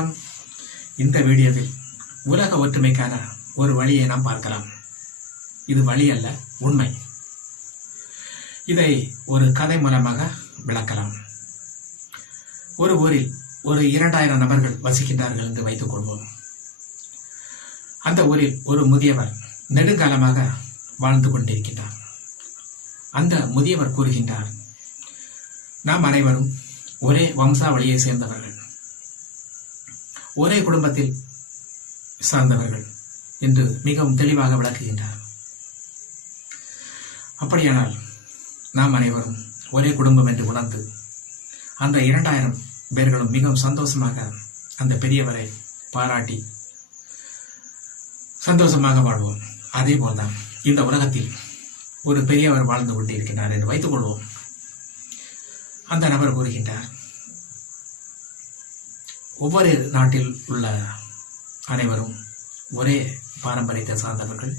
வணக்கம். இந்த வீடியோவில் உலக ஒற்றுமைக்கான ஒரு வழியை நாம் பார்க்கலாம். இது வழி அல்ல, உண்மை. இதை ஒரு கதை மூலமாக விளக்கலாம். ஒரு ஊரில் ஒரு 2000 நபர்கள் வசிக்கின்றார்கள் என்று வைத்துக் கொள்வோம். அந்த ஊரில் ஒரு முதியவர் நெடுங்காலமாக வாழ்ந்து கொண்டிருக்கின்றார். அந்த முதியவர் கூறுகின்றார், நாம் அனைவரும் ஒரே வம்சாவளியை சேர்ந்தவர்கள், ஒரே குடும்பத்தில் சார்ந்தவர்கள் என்று மிகவும் தெளிவாக விளக்குகின்றார். அப்படியானால் நாம் அனைவரும் ஒரே குடும்பம் என்று உணர்ந்து அந்த 2000 பேர்களும் மிகவும் சந்தோஷமாக அந்த பெரியவரை பாராட்டி சந்தோஷமாக வாழ்வோம். அதே போல்தான் இந்த உலகத்தில் ஒரு பெரியவர் வாழ்ந்து கொண்டிருக்கிறார் என்று வைத்துக் கொள்வோம். அந்த நபர் கூறுகின்றார், ஒவ்வொரு நாட்டில் உள்ள அனைவரும் ஒரே பாரம்பரியத்தை சார்ந்தவர்கள்,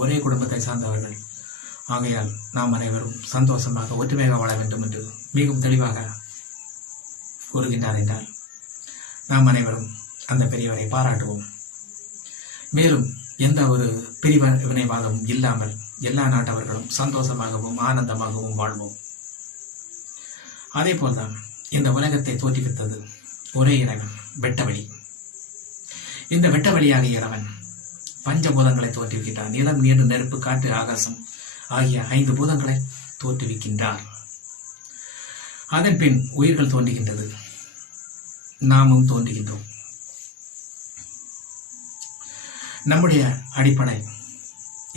ஒரே குடும்பத்தை சார்ந்தவர்கள். ஆகையால் நாம் அனைவரும் சந்தோஷமாக ஒற்றுமையாக வாழ வேண்டும் என்று மிகவும் தெளிவாக கூறுகின்றார் என்றால் நாம் அனைவரும் அந்த பெரியவரை பாராட்டுவோம். மேலும் எந்த ஒரு பிரிவினைவாதமும் இல்லாமல் எல்லா நாட்டவர்களும் சந்தோஷமாகவும் ஆனந்தமாகவும் வாழ்வோம். அதே போல்தான் இந்த உலகத்தை தோற்றுவித்தது ஒரே இறைவன், வெட்டவெளி. இந்த வெட்டவெளியாகிய இறைவன் பஞ்சபூதங்களை தோற்றுவிக்கின்றார். நிலம், நீர், நெருப்பு, காற்று, ஆகாசம் ஆகிய 5 பூதங்களை தோற்றுவிக்கின்றார். அதன் பின் உயிர்கள் தோன்றுகின்றது, நாமும் தோன்றுகின்றோம். நம்முடைய அடிப்படை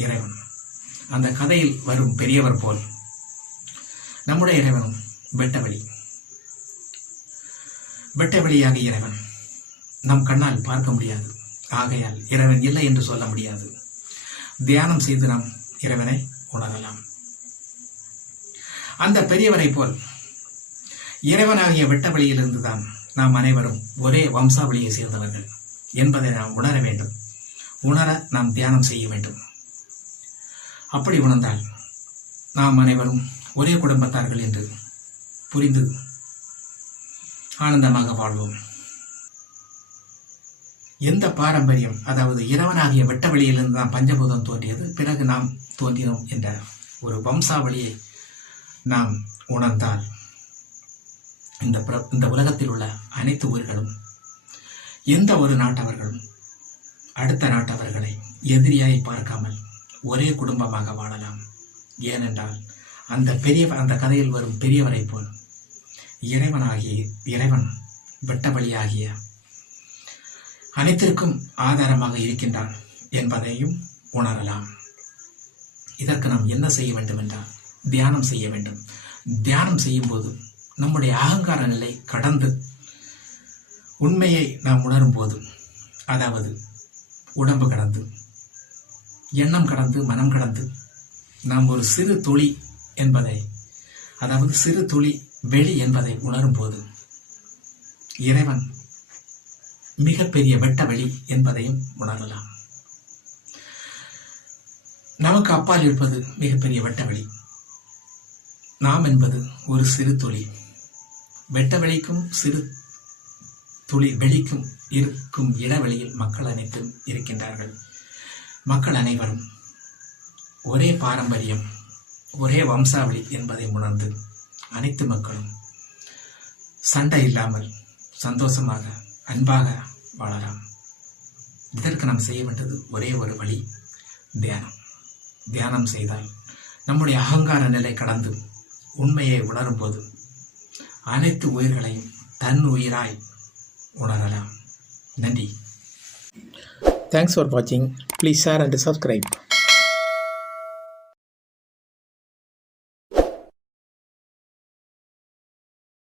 இறைவன். அந்த கதையில் வரும் பெரியவர் போல் நம்முடைய இறைவனும் வெட்டவெளி. வெட்டவெளியாக இறைவன் நம் கண்ணால் பார்க்க முடியாது. ஆகையால் இறைவன் இல்லை என்று சொல்ல முடியாது. தியானம் செய்து நாம் இறைவனை உணரலாம். அந்த பெரியவரை போல் இறைவனாகிய வெட்டவெளியிலிருந்து தான் நாம் அனைவரும் ஒரே வம்சாவளியை சேர்ந்தவர்கள் என்பதை நாம் உணர வேண்டும். உணர நாம் தியானம் செய்ய வேண்டும். அப்படி உணர்ந்தால் நாம் அனைவரும் ஒரே குடும்பத்தார்கள் என்று புரிந்து ஆனந்தமாக வாழ்வோம். எந்த பாரம்பரியம், அதாவது இறைவனாகிய வெட்டவெளியிலிருந்து தான் பஞ்சபூதம் தோன்றியது, பிறகு நாம் தோன்றினோம் என்ற ஒரு வம்சாவளியை நாம் உணர்ந்தால் இந்த உலகத்தில் உள்ள அனைத்து உயிர்களும், எந்த ஒரு நாட்டவர்களும் அடுத்த நாட்டவர்களை எதிரியாய் பார்க்காமல் ஒரே குடும்பமாக வாழலாம். ஏனென்றால் அந்த கதையில் வரும் பெரியவரை போல் இறைவன் வெட்டவெளியாகிய அனைத்திற்கும் ஆதாரமாக இருக்கின்றான் என்பதையும் உணரலாம். இதற்கு நாம் என்ன செய்ய வேண்டும் என்றால் தியானம் செய்ய வேண்டும். தியானம் செய்யும் போது நம்முடைய அகங்கார நிலை கடந்து உண்மையை நாம் உணரும் போது, அதாவது உடம்பு கடந்து, எண்ணம் கடந்து, மனம் கடந்து, நாம் ஒரு சிறு துளி என்பதை, அதாவது சிறு துளி வெளி என்பதை உணரும் போது இறைவன் மிகப்பெரிய வெட்டவெளி என்பதையும் உணரலாம். நமக்கு அப்பால் இருப்பது மிகப்பெரிய வெட்டவெளி. நாம் என்பது ஒரு சிறு துளி. வெட்டவெளிக்கும் சிறு துளி வெளிக்கும் இருக்கும் இடைவெளியில் மக்கள் அனைத்தும் இருக்கின்றார்கள். மக்கள் அனைவரும் ஒரே பாரம்பரியம், ஒரே வம்சாவளி என்பதை உணர்ந்து அனைத்து மக்களும் சண்டை இல்லாமல் சந்தோஷமாக அன்பாக வாழலாம். இதற்கு நாம் செய்ய வேண்டியது ஒரே ஒரு வழி, தியானம். தியானம் செய்தால் நம்முடைய அகங்கார நிலை கடந்து உண்மையை உணரும் போது அனைத்து உயிர்களையும் தன் உயிராய் உணரலாம். நன்றி. Thanks for watching. Please share and subscribe.